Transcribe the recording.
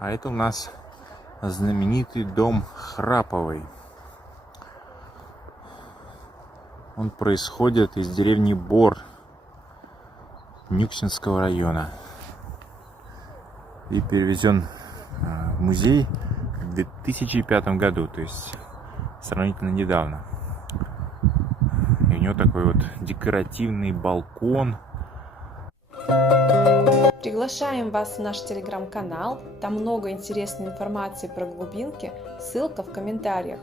А это у нас знаменитый дом Храповой. Он происходит из деревни Бор Нюксинского района и перевезен в музей в 2005 году, то есть сравнительно недавно. И у него такой вот декоративный балкон. Приглашаем вас в наш телеграм-канал, там много интересной информации про глубинки, ссылка в комментариях.